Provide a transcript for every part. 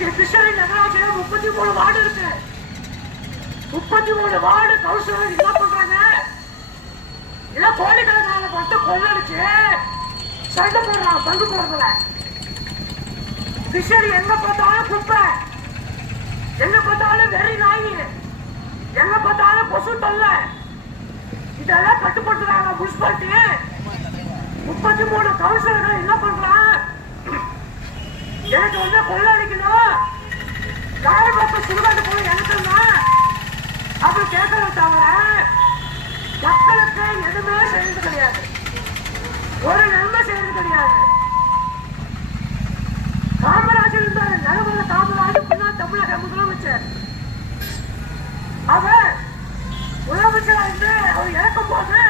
இன்னைக்கு கிருஷ்ணகிரி நகராட்சியில 33 வார்டு இருக்கு. 33 ward councillor என்ன பண்றாங்க? இல்ல கோடிக்கணக்கான பட்டு கொள்ளடிச்சு சண்டை போடுறான் பங்கு போறதுல. கிருஷ்ணகிரி எங்க பார்த்தாலும் குப்பை, எங்க பார்த்தாலும் வெறி நாய், எங்க பார்த்தாலும் கொசு தொல்லை. இதெல்லாம் கட்டுப்படுத்துறாங்க முனிசிபாலிட்டி. 33 கவுன்சிலர்கள் என்ன பண்றான்? எனக்கு வந்து கொள்ளடிக்கணும், காரபாக்கம் சுடுகாட்டு போய் எனக்குன்னா அப்படி கேட்கறத தவிர மக்களுக்கு எதுவுமே செய்யறது கிடையாது, ஒரு நன்மை செய்யறது கிடையாது. காமராஜர் இருந்தாரு, நடுவர காமராஜர் முன்னாள் தமிழக முதலமைச்சர். அவர் முதலமைச்சரா இருந்து அவர் இறக்கும் போது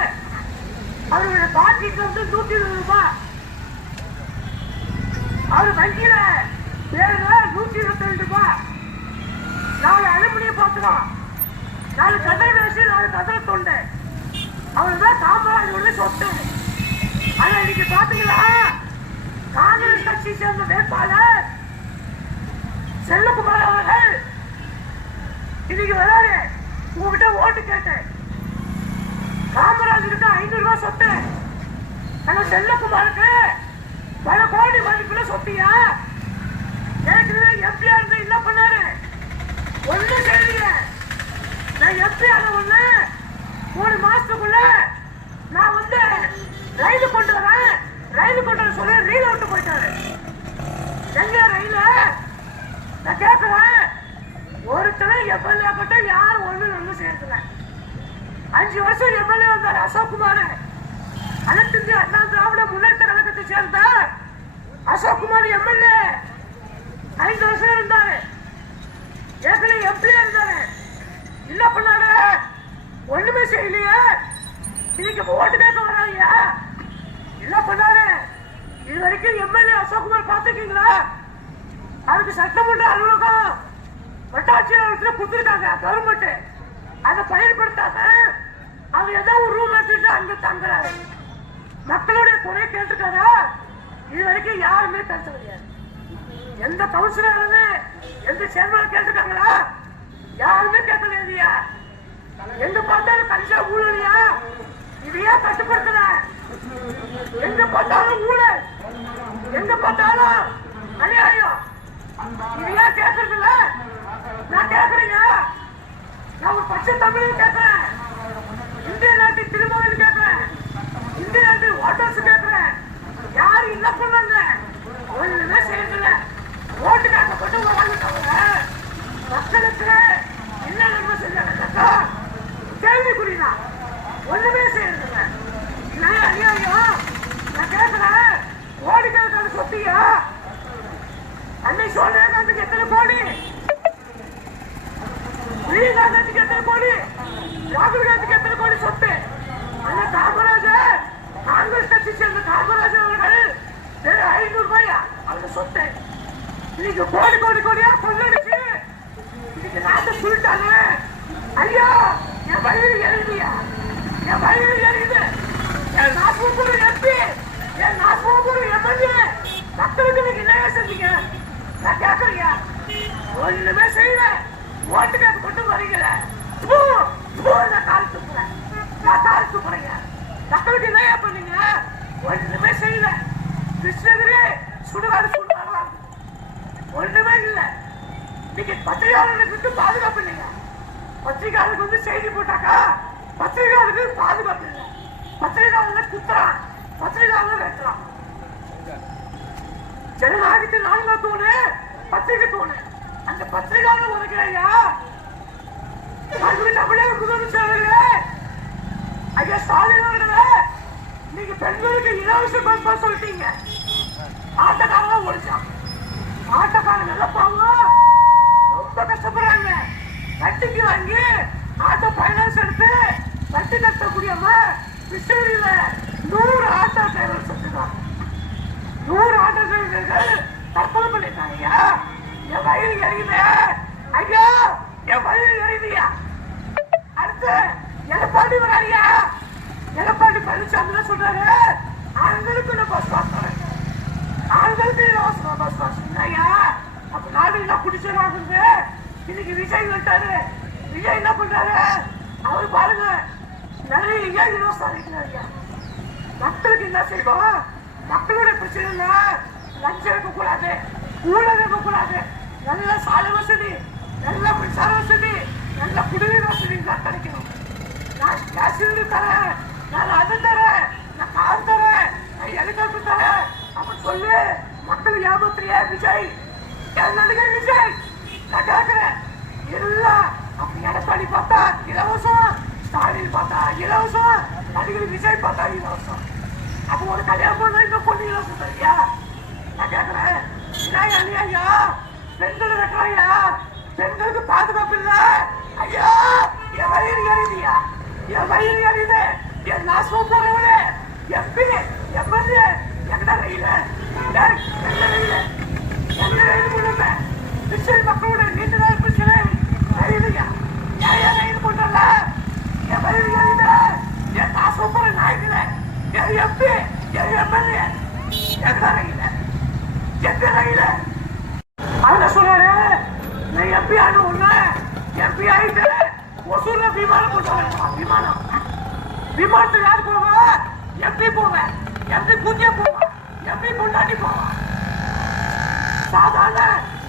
அவருடைய பாட்டிக்கு வந்து 120 ரூபாய், அவர் வங்கியில பேருல 122 ரூபாய், 4 அலுமினிய பாத்திரம், 4 கதரை வேசி, 4 கதரை தொண்டை, அவருதான் காமராஜருடைய சொத்து. ஆனா இன்னைக்கு பாத்தீங்களா, காங்கிரஸ் கட்சி சேர்ந்த வேட்பாளர் செல்லகுமார் அவர்கள் இன்னைக்கு வராரு. உங்ககிட்ட ஓட்டு கேட்டேன், காமராஜருக்கு 500 ரூபாய் சொத்து, ஆனா செல்லகுமாருக்கு பல கோடி மதிப்புல சொத்தியா? ஏற்கனவே எம்பியா இருந்து என்ன பண்ணாரு? ஒண்ணு செய்யல. நான் எம்பி ஆன ஒண்ணு 3 மாசத்துக்குள்ள நான் வந்து ரயில் கொண்டு வரேன், ரயில் கொண்டு வர சொல்லி ரயில் விட்டு போயிட்டாரு. எங்க ரயில நான் கேட்கிறேன், ஒருத்தர் எம்எல்ஏ கிட்ட யாரும் ஒண்ணு செய்யறதில்ல. 5 வருஷம் எம்எல்ஏ வந்தாரு அசோக்குமார், அனைத்து இந்திய அண்ணா திராவிட முன்னேற்ற கழகத்தை சேர்ந்த அசோக்குமார் எம்எல்ஏ 5 வருஷம் இருந்தாரு. ஏற்கனவே எம்பியா இருந்தாரு. என்ன பண்ணாரு? ஒண்ணுமே செய்யலையே. இன்னைக்கு ஓட்டு கேட்க வராங்க. என்ன பண்ணாரு? இது வரைக்கும் எம்எல்ஏ அசோக்குமார் பார்த்துருக்கீங்களா? அதுக்கு சட்டமன்ற அலுவலகம் வட்டாட்சியர் கொடுத்துருக்காங்க கவர்மெண்ட். அதை பயன்படுத்தாம அவர் ஏதோ ஒரு ரூம் எடுத்துட்டு அங்க தங்குறாரு. மக்களுடைய குறை கேட்டுக்காரா? இது வரைக்கும் யாருமே பேச முடியாது. எந்த கவுன்சிலர் எந்த சேர்மன் கேட்டுருக்காங்களா? யாருமே கேட்கலையா? எங்க பார்த்தாலும் கஞ்சா ஊழலியா? இதையா கட்டுப்படுத்தல? எங்க பார்த்தாலும் ஊழல், எங்க பார்த்தாலும் அநியாயம், இதையா கேட்கறதில்ல? நான் கேட்கறீங்க, நான் ஒரு பச்சை தமிழ் கேட்கிறேன், இந்திய நாட்டு திருமணம் கேட்கிறேன், இந்திய நாட்டு ஓட்டர்ஸ் கேட்கிறேன். யாரு என்ன பண்ணாங்க? ஒண்ணுமே செய்யறதில்ல. ஓட்டு கேட்கப்பட்டு வாழ்ந்துட்டாங்க. மக்களுக்கு என்ன நன்மை செஞ்சாங்க? கேள்விக்குறிதான். ஒண்ணுமே செய்யறதில்ல. அநியாயம். நான் கேட்கிறேன், கோடிக்கணக்கான சொத்தியா? அன்னை சோனியா காந்திக்கு எத்தனை கோடி? பிரியங்கா காந்திக்கு எத்தனை கோடி? ராகுல் காந்திக்கு எத்தனை கோடி சொத்து? அந்த காமராஜர், காங்கிரஸ் கட்சி சேர்ந்த காமராஜர் அவர்கள் 500 ரூபாயா அந்த சொத்து? இன்னைக்கு கோடி கோடி கோடியா கொள்ளடிச்சு இன்னைக்கு நாட்டை சுருட்டாங்க. ஐயா, என் வயிறு எரியுதியா? என் வயிறு எரியுது. என் 40 எம்பி, என் 40 எம்எல்ஏ மக்களுக்கு நீங்க என்ன செஞ்சீங்க? நான் கேட்கறீங்க, ஒண்ணுமே செய்யல. ஓட்டு கேட்க மட்டும் வரீங்கள. நான் கால் துப்புறேன், நான் கால் துப்புறேங்க. மக்களுக்கு என்ன பண்ணீங்க? ஒண்ணுமே செய்யல. கிருஷ்ணகிரி சுடுகாடு சுடுவாங்களாம், ஒண்ணுமே இல்லை. நீங்க பத்திரிகையாளர்களுக்கு பாதுகாப்பு இல்லைங்க. பத்திரிகையாளருக்கு வந்து செய்தி போட்டாக்கா பத்திரிகையாளருக்கு பாதுகாப்பு இல்லை. பத்திரிகையாளர் குத்துறான், பத்திரிகையாளர் வெட்டுறான். ஜனநாயகத்தின் 4ஆம் தூணு பத்திரிகை தூணு. அந்த பத்திரிகையாளர் உரைக்கிறையா? தமிழக முதலமைச்சர்களே, ஐயா ஸ்டாலின் அவர்களே, நீங்க பெண்களுக்கு இலவச பஸ் சொல்லிட்டீங்க. ஆட்டக்காரன் ஒழிச்சான். ஆட்டக்காரன் நல்ல பாவம், ரொம்ப கஷ்டப்படுறாங்க. வட்டிக்கு வாங்கி ஆட்டோ பைனான்ஸ் எடுத்து வட்டி கட்டக்கூடியவங்க கிருஷ்ணகிரியில 100 ஆட்டோ டிரைவர் சொல்லிருக்காங்க. 100 ஆட்டோ டிரைவர்கள் தற்கொலை பண்ணிட்டாங்க. என் வயிறு எரியுது ஐயா, என் வயிறு எரியுதுயா. அடுத்து எடப்பாடி வராரியா? எடப்பாடி பழனிசாமி சொல்றாரு, ஆண்களுக்கு நான் பஸ் பாஸ் தரேன், ஆண்களுக்கு இலவசமா பஸ் பாஸ். ஐயா, அப்ப நாடு குடிச்சு வாங்குறது. இன்னைக்கு விஜய் வந்துட்டாரு. விஜய் என்ன பண்றாரு? அவர் பாருங்க நிறைய இலவசம் அளிக்கிறாங்க. மக்களுக்கு என்ன செய்வோம்? மக்களுடைய பிரச்சனை லஞ்சம் இருக்கக்கூடாது, ஊழல் இருக்கக்கூடாது, நல்ல சாலை வசதி, நல்ல மின்சார வசதி, நல்ல குடிநீர் வசதி தான் கிடைக்கணும். நான் கேஸ் சிலிண்டர் தரேன், நான் அது தரேன், நான் கார் தரேன், நான் ஹெலிகாப்டர் தரேன் அப்படின்னு சொல்லி மக்கள் ஏமாத்துறிய விஜய். நடிகர் விஜய் நான் கேட்கிறேன் எல்லாம் அப்படி எடப்பாடி பார்த்தா இலவசம், ஸ்டாலின் பார்த்தா இலவசம், நடிகர் விஜய் பார்த்தா இலவசம். அப்போ ஒரு கல்யாணம் பண்ண இந்த பொண்ணு இலவசம் தரியா? நான் கேட்கிறேன் ஐயா பெண்கள் இருக்கிறாயா? பெண்களுக்கு பாதுகாப்பு இல்ல ஐயா. என் வயிறு எறிதியா? என் வயிறு எறியுது. என் நாசம் போறவனே எம்பி எம்எல்ஏ எங்கடா ரயில எங்க ரயில் பண்ணுங்க? விஜய் மக்களோட நீண்ட நாள் பிரச்சனை ரயிலையா? ஏன் ரயில் பண்றல? என் வயிறு எறியுது. என் நாசம் போற நாய்கள என் எம்பி என் எம்எல்ஏ எங்கடா ரயில எங்க ரயில? அவங்க சொல்றாரு நான் எம்பி ஆன ஒண்ணு எம்பி ஆயிட்டு ஒசூர்ல விமானம் போட்டு விமானம் விமானத்துக்கு யாரு போவா? எம்பி போவேன், எம்பி பூஜ்ய போவான், எம்பி கொண்டாடி போவான். சாதாரண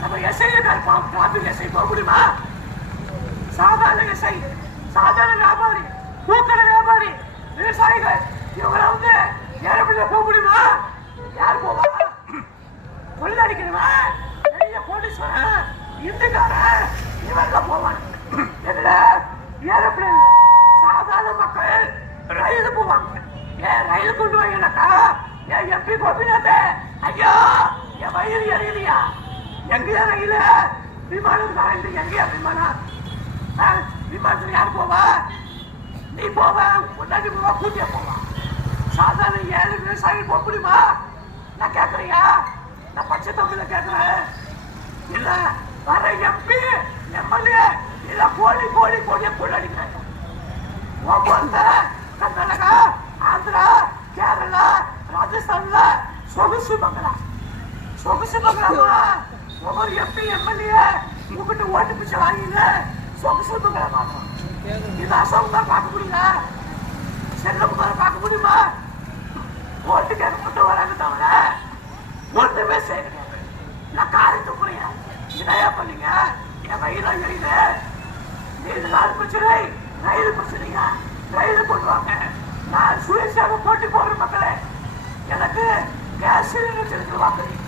நம்ம எஸ்ஐ டிராபிக் எஸ்ஐ போக முடியுமா? சாதாரண எஸ்ஐ, சாதாரண வியாபாரி, பூக்கடை வியாபாரி, விவசாயிகள் இவங்களை வந்து ஏரோப்ளேன்ல போக முடியுமா? யார் போவா? கொள்ளடிக்கிறவன் பெரிய போலீஸ்காரன் இந்துக்காரன் இவெல்லாம் போவாங்க. ஏரோப்ளேன் சாதாரண மக்கள் ரயில் போவாங்க. ஏன் ரயில் கொண்டு வாங்கனாக்கா என் எம்பி கோபிநாத் ஐயா என் வயிறு எறியலையா? எங்கயா ரயில்? விமானம் சாய்ந்து எங்கயா விமானம்? விமானத்துல யார் போவா? நீ போவ, முன்னாடி போவா, கூட்டிய போவா. சாதாரண ஏழு விவசாயி போக முடியுமா? நான் கேட்கறியா? நான் பச்சை தொகுதியில கேட்கிறேன். இல்ல வர எம்பி எம்எல்ஏ இல்ல கோழி கோழி கோழிய கொள்ளடிக்கிறாங்க. கர்நாடகா, ஆந்திரா, கேரளா, ராஜஸ்தான்ல சொகுசு பங்களா, சொகுசு பங்களாமா ஒவ்வொரு எம்பி எம்எல்ஏ உங்ககிட்ட ஓட்டு பிச்சை வாங்கில சொகுசு பங்களா பார்க்கணும். இது அசோக் தான் பார்க்க முடியல, செல்லகுமார் பார்க்க முடியுமா? ஓட்டு கேட்க மட்டும் வராங்க தவிர ஒன்றுமே செய்ய கிடையாது. நான் காரி துப்புறேன். இதையா பண்ணீங்க? என் வயிறா எரியுது. நீண்ட நாள் பிரச்சனை ரயில் பிரச்சனைங்க. ரயில் கொண்டுவாங்க. நான் சுயேட்சாக போட்டி போடுற மக்களே, எனக்கு கேஸ் சிலிண்டர் வாக்குறீங்க.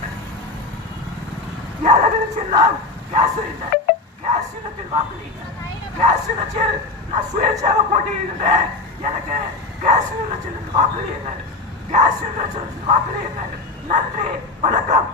எனக்கு சின்னால் கேஸ் சிலிண்டர் கேஸ் சிலிண்டர் வாக்குறீங்க. கேஸ் சிலிண்டர் நான் சுயேட்சாக போட்டியிடுகிறேன். எனக்கு கேஸ் சிலிண்டர் வாக்குறீங்க. கேஸ் சிலிண்டர் வாக்குறீங்க. நன்றி, வணக்கம்.